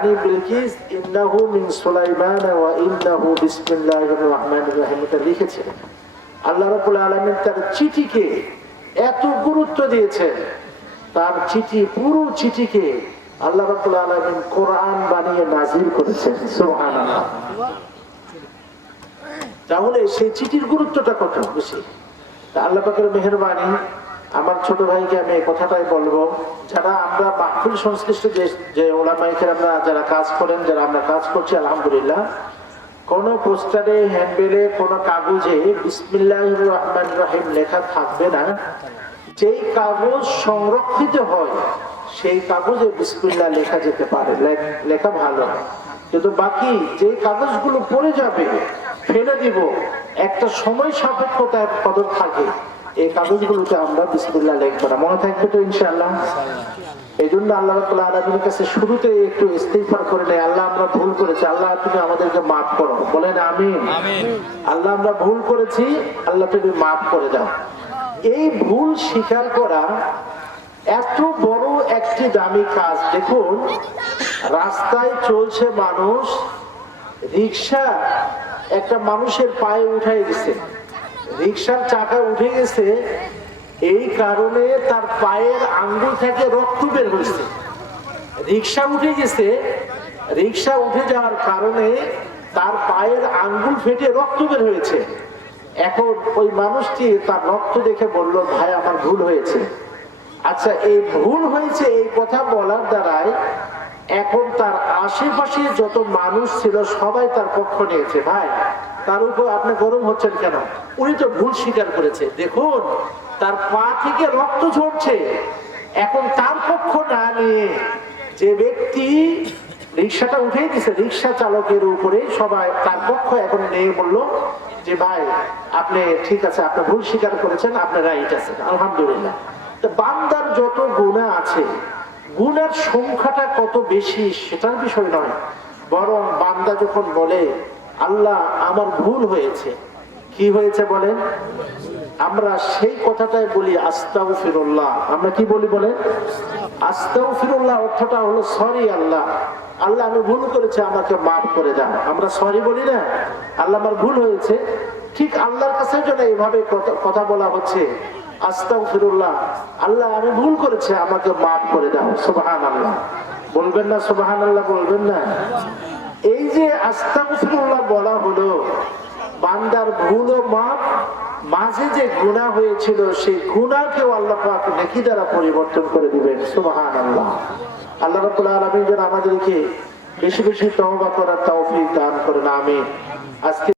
রানী বিলকিস ইন্নাহু মিন সুলাইমান ওয়া ইন্নাহু বিসমিল্লাহির রহমানির রহিম এটা লিখেছিলেন। আল্লাহ রাব্বুল আলামিন তার চিঠিকে এত গুরুত্ব দিয়েছেন, তার চিঠি পুরো চিঠিকে আল্লাহ রাব্বুল আলামিন কোরআন বানিয়ে নাজিল করেছেন। সুবহানাল্লাহ। তাহলে সেই চিঠির গুরুত্বটা কত বেশি। আল্লাহ পাকের মেহেরবানি, আমার ছোট ভাইকে আমি এই কথাটাই বলবো, যারা আমরা মাহফিল সংশ্লিষ্ট যে ওলামায়ে কেরামরা যারা কাজ করেন, যারা আমরা কাজ করছি আলহামদুলিল্লাহ, কোন পোস্টারে, হ্যান্ডবিলে, কোন কাগজে বিসমিল্লাহির রহমানির রহিম লেখা থাকবে না। যেই কাগজ সংরক্ষিত হয় সেই কাগজে বিসমিল্লাহ লেখা যেতে পারে, লেখা ভালো। কিন্তু বাকি যে কাগজগুলো পড়ে যাবে, ফেলে দিব, একটা সময় সাপেক্ষতার পদক থাকে, এই কাগজগুলোতে আমরা বিসমিল্লাহ লিখবো না। মনে থাকবে তো ইনশাআল্লাহ? এই জন্য আল্লাহ রাব্বুল আলামিনের কাছে শুরুতে একটু ইস্তিগফার করে নেই, আল্লাহ আমরা ভুল করেছি, আল্লাহ তুমি আমাদেরকে মাফ করো। বলেন আমিন। আল্লাহ আমরা ভুল করেছি, আল্লাহ তুমি মাফ করে দাও। এই ভুল স্বীকার করা এত বড় একটি দামি কাজ। দেখুন, রাস্তায় চলছে মানুষ, রিক্সা একটা মানুষের পায়ে উঠাই দিচ্ছে, রিক্সার চাকা উঠে গেছে, এই কারণে তার পায়ের আঙ্গুল থেকে রক্ত বের হয়েছে। রিক্সা উঠে গেছে, রিক্সা উঠে যাওয়ার কারণে তার পায়ের আঙ্গুল ফেটে রক্ত বের হয়েছে। এখন ওই মানুষটি তার রক্ত দেখে বলল, ভাই আমার ভুল হয়েছে। আচ্ছা, এই ভুল হয়েছে এই কথা বলার দ্বারাই এখন তার আশেপাশে যত মানুষ ছিল সবাই তার পক্ষ নিয়েছে। ভাই, তার উপর আপনি গরম হচ্ছেন কেন? উনি তো ভুল স্বীকার করেছে, দেখুন তার পা থেকে রক্ত ঝরছে। এখন তার পক্ষ না নিয়ে যে ব্যক্তি রিক্সাটা উঠে দিয়েছে, রিক্সা চালকের উপরে সবাই তার পক্ষ এখন নিয়ে বললো যে ভাই আপনি ঠিক আছে, আপনি ভুল স্বীকার করেছেন, আপনি রাইট আছেন, আলহামদুলিল্লাহ। বান্দার যত গুনাহ আছে, গুনার সংখ্যাটা কত বেশি সেটার বিষয় নয়, বরং বান্দা যখন বলে আল্লাহ আমার ভুল হয়েছে, কি হয়েছে বলেন, আমরা সেই কথাটাই বলি আস্তাগফিরুল্লাহ। আমরা কি বলি বলেন? আস্তাগফিরুল্লাহ অর্থটা হলো সরি আল্লাহ, আল্লাহ আমি ভুল করেছি, আমাকে মাফ করে দাও। আমরা সরি বলি না, আল্লাহ আমার ভুল হয়েছে। ঠিক আল্লাহর কাছে যেন এইভাবে কথা বলা হচ্ছে, আস্তাগফিরুল্লাহ, আল্লাহ আমি ভুল করেছি, আমাকে মাফ করে দাও। সুবহানাল্লাহ বলবেন না? সুবহানাল্লাহ বলবেন না? এই যে আস্তাগফিরুল্লাহ বলা হলো, বান্দার ভুল ও মাফ, মাঝে যে গুনাহ হয়েছিল সেই গুনাহকেও আল্লাহ পাক নেকি দ্বারা পরিবর্তন করে দিবেন। সুবহানাল্লাহ। আল্লাহ রাব্বুল আলামিন যেন আমাদেরকে বেশি বেশি তওবা করার তৌফিক দান করেন। আমিন। আজকে